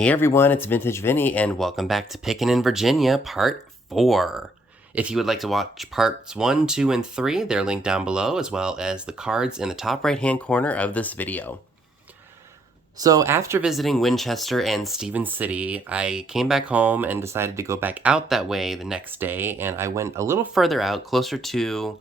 Hey everyone, it's Vintage Vinny, and welcome back to Pickin' in Virginia, Part 4. If you would like to watch Parts 1, 2, and 3, they're linked down below, as well as the cards in the top right-hand corner of this video. So after visiting Winchester and Stevens City, I came back home and decided to go back out that way the next day, and I went a little further out, closer to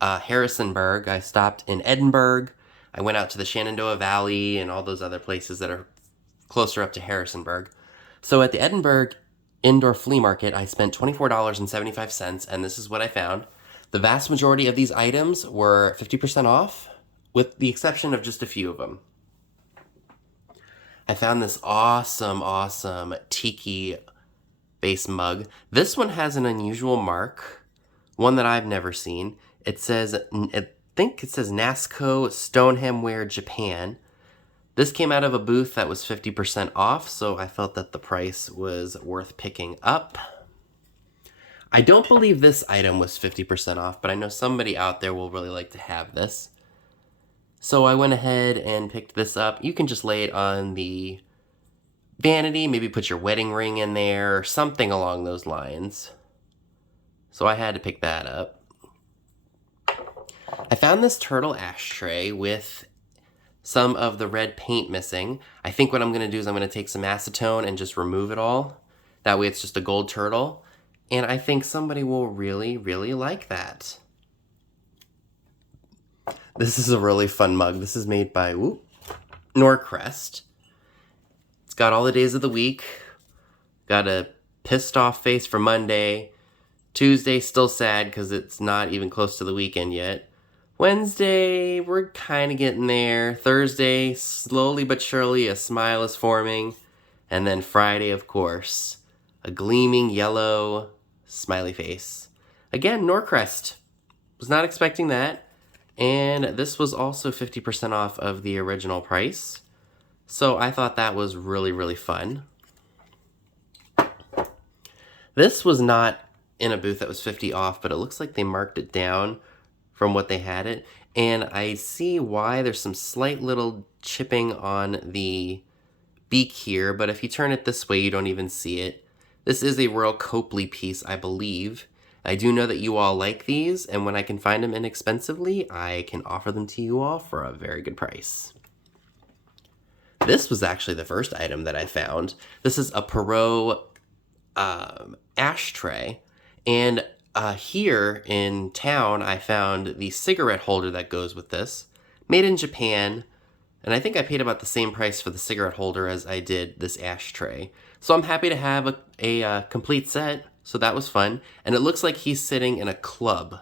Harrisonburg. I stopped in Edinburg. I went out to the Shenandoah Valley and all those other places that are closer up to Harrisonburg. So at the Edinburg Indoor Flea Market, I spent $24.75, and this is what I found. The vast majority of these items were 50% off, with the exception of just a few of them. I found this awesome tiki base mug. This one has an unusual mark, one that I've never seen. It says, I think it says NASCO Stonehamware Japan. This came out of a booth that was 50% off, so I felt that the price was worth picking up. I don't believe this item was 50% off, but I know somebody out there will really like to have this. So I went ahead and picked this up. You can just lay it on the vanity, maybe put your wedding ring in there, or something along those lines. So I had to pick that up. I found this turtle ashtray with some of the red paint missing. I think what I'm going to do is I'm going to take some acetone and just remove it all. That way it's just a gold turtle. And I think somebody will really like that. This is a really fun mug. This is made by Norcrest. It's got all the days of the week. Got a pissed off face for Monday. Tuesday, still sad because it's not even close to the weekend yet. Wednesday, we're kind of getting there. Thursday, slowly but surely, a smile is forming. And then Friday, of course, a gleaming yellow smiley face. Again, Norcrest. Was not expecting that. And this was also 50% off of the original price. So I thought that was really fun. This was not in a booth that was 50 off, but it looks like they marked it down from what they had it, and I see why there's some slight little chipping on the beak here, but if you turn it this way, you don't even see it. This is a Royal Copley piece, I believe. I do know that you all like these, and when I can find them inexpensively, I can offer them to you all for a very good price. This was actually the first item that I found. This is a Perot ashtray, and here in town, I found the cigarette holder that goes with this, made in Japan, and I think I paid about the same price for the cigarette holder as I did this ashtray. So I'm happy to have a complete set, so that was fun, and it looks like he's sitting in a club.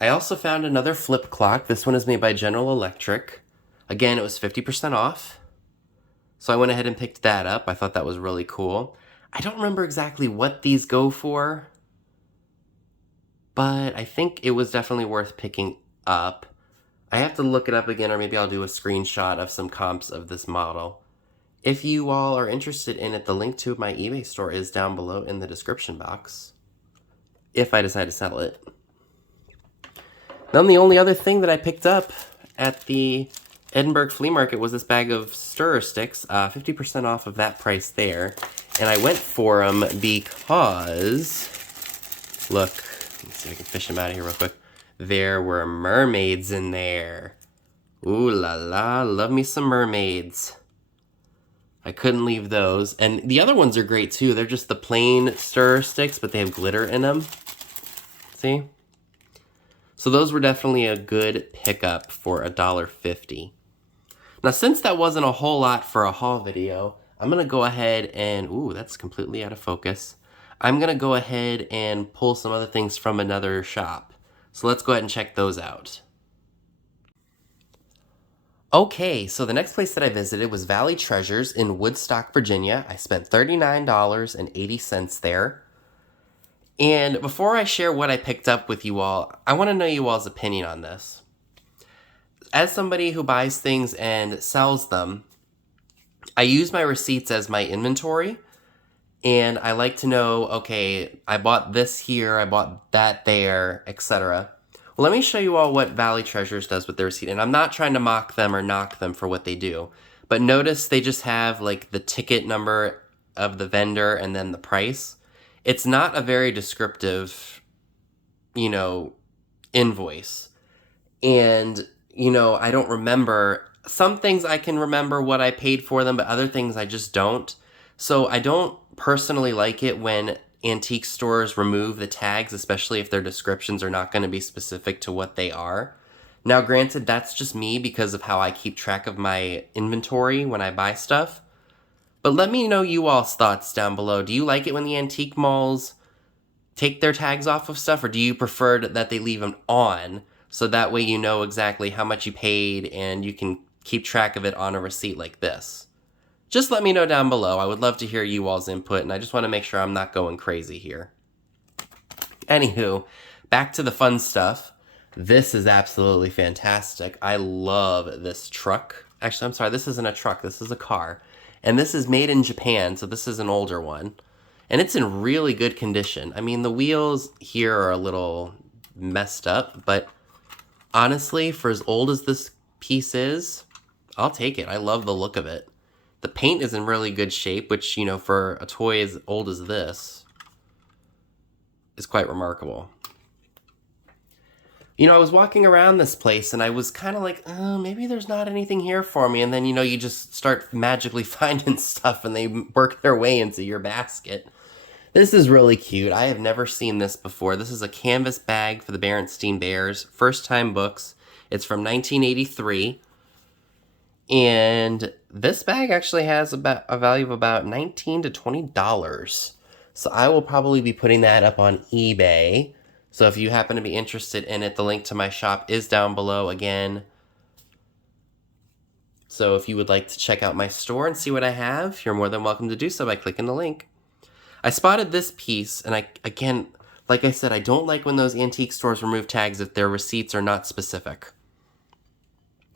I also found another flip clock. This one is made by General Electric. Again, it was 50% off, so I went ahead and picked that up. I thought that was really cool. I don't remember exactly what these go for, but I think it was definitely worth picking up. I have to look it up again, or maybe I'll do a screenshot of some comps of this model. If you all are interested in it, the link to my eBay store is down below in the description box, if I decide to sell it. Then the only other thing that I picked up at the Edinburg Flea Market was this bag of stirrer sticks, 50% off of that price there. And I went for them because, look, let's see if I can fish them out of here real quick. There were mermaids in there. Ooh la la, love me some mermaids. I couldn't leave those. And the other ones are great too. They're just the plain stirrer sticks, but they have glitter in them. See? So those were definitely a good pickup for $1.50. Now, since that wasn't a whole lot for a haul video, I'm going to go ahead and, ooh, that's completely out of focus. I'm going to go ahead and pull some other things from another shop. So let's go ahead and check those out. Okay, so the next place that I visited was Valley Treasures in Woodstock, Virginia. I spent $39.80 there. And before I share what I picked up with you all, I want to know you all's opinion on this. As somebody who buys things and sells them, I use my receipts as my inventory, and I like to know, okay, I bought this here, I bought that there, etc. Let me show you all what Valley Treasures does with their receipt. And I'm not trying to mock them or knock them for what they do. But notice they just have like the ticket number of the vendor and then the price. It's not a very descriptive, you know, invoice. And, you know, I don't remember. Some things I can remember what I paid for them, but other things I just don't. So I don't personally like it when antique stores remove the tags, especially if their descriptions are not going to be specific to what they are. Now, granted, that's just me because of how I keep track of my inventory when I buy stuff. But let me know you all's thoughts down below. Do you like it when the antique malls take their tags off of stuff, or do you prefer that they leave them on so that way you know exactly how much you paid and you can keep track of it on a receipt like this? Just let me know down below. I would love to hear you all's input, and I just want to make sure I'm not going crazy here. Anywho, back to the fun stuff. This is absolutely fantastic. I love this truck. Actually, I'm sorry, this isn't a truck. This is a car. And this is made in Japan, so this is an older one. And it's in really good condition. I mean, the wheels here are a little messed up, but honestly, for as old as this piece is, I'll take it. I love the look of it. The paint is in really good shape, which, you know, for a toy as old as this is quite remarkable. You know, I was walking around this place and I was kind of like, oh, maybe there's not anything here for me. And then, you know, you just start magically finding stuff and they work their way into your basket. This is really cute. I have never seen this before. This is a canvas bag for the Berenstain Bears. First time books. It's from 1983. And this bag actually has about a value of about $19 to $20. So I will probably be putting that up on eBay. So if you happen to be interested in it, the link to my shop is down below again. So if you would like to check out my store and see what I have, you're more than welcome to do so by clicking the link. I spotted this piece, and again, like I said, I don't like when those antique stores remove tags if their receipts are not specific.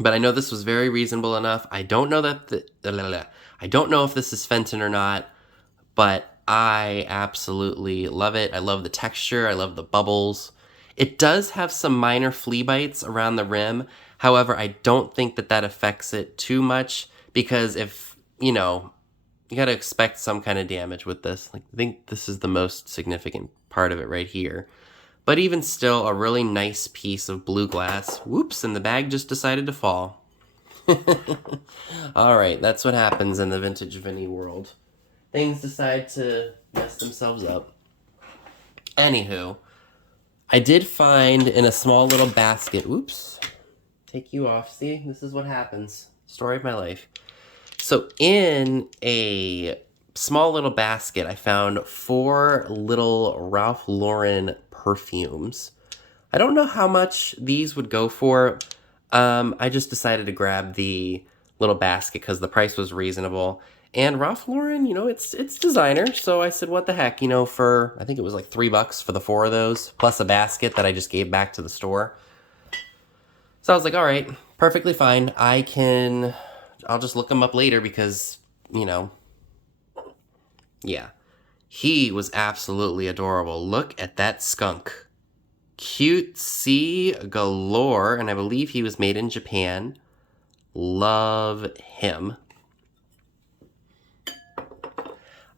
But I know this was very reasonable enough. I don't know I don't know if this is Fenton or not, but I absolutely love it. I love the texture. I love the bubbles. It does have some minor flea bites around the rim. However, I don't think that affects it too much because if, you know, you got to expect some kind of damage with this. Like, I think this is the most significant part of it right here. But even still, a really nice piece of blue glass. Whoops, and the bag just decided to fall. Alright, that's what happens in the vintage Vinny world. Things decide to mess themselves up. Anywho, I did find in a small little basket... Oops. Take you off. See, this is what happens. Story of my life. So in a small little basket, I found 4 little Ralph Lauren perfumes. I don't know how much these would go for. I just decided to grab the little basket because the price was reasonable. And Ralph Lauren, you know, it's designer. So I said, what the heck, you know, for, I think it was like $3 for the 4 of those, plus a basket that I just gave back to the store. So I was like, all right, perfectly fine. I'll just look them up later because, you know, yeah. He was absolutely adorable. Look at that skunk. Cutesy galore, and I believe he was made in Japan. Love him.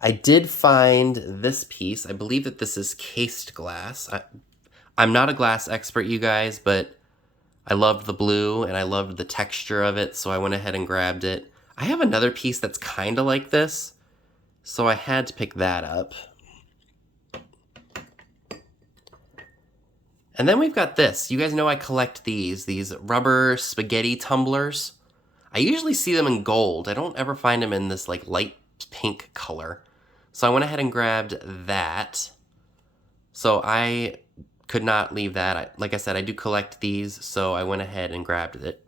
I did find this piece. I believe that this is cased glass. I'm not a glass expert, you guys, but I loved the blue and I loved the texture of it, so I went ahead and grabbed it. I have another piece that's kind of like this, so I had to pick that up. And then we've got this. You guys know I collect these rubber spaghetti tumblers. I usually see them in gold. I don't ever find them in this like light pink color. So I went ahead and grabbed that. So I could not leave that. Like I said, I do collect these, so I went ahead and grabbed it.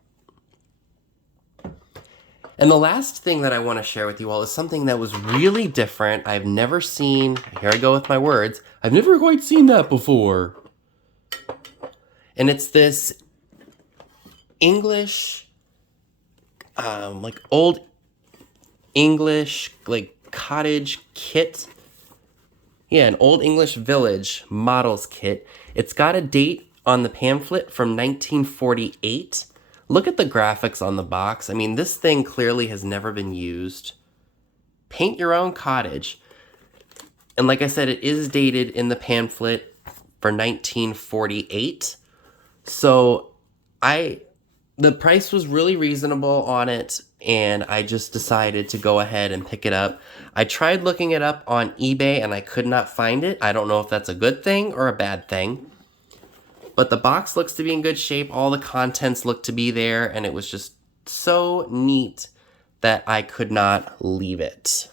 And the last thing that I want to share with you all is something that was really different. I've never seen, here I go with my words, I've never quite seen that before. And it's this English, like old English, like cottage kit. Yeah, an old English village models kit. It's got a date on the pamphlet from 1948. Look at the graphics on the box. I mean, this thing clearly has never been used. Paint your own cottage. And like I said, it is dated in the pamphlet for 1948. So the price was really reasonable on it, and I just decided to go ahead and pick it up. I tried looking it up on eBay and I could not find it. I don't know if that's a good thing or a bad thing. But the box looks to be in good shape. All the contents look to be there, and it was just so neat that I could not leave it.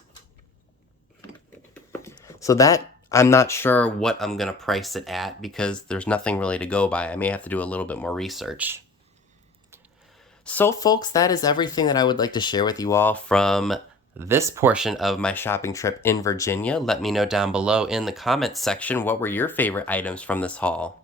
So that, I'm not sure what I'm going to price it at because there's nothing really to go by. I may have to do a little bit more research. So folks, that is everything that I would like to share with you all from this portion of my shopping trip in Virginia. Let me know down below in the comments section what were your favorite items from this haul.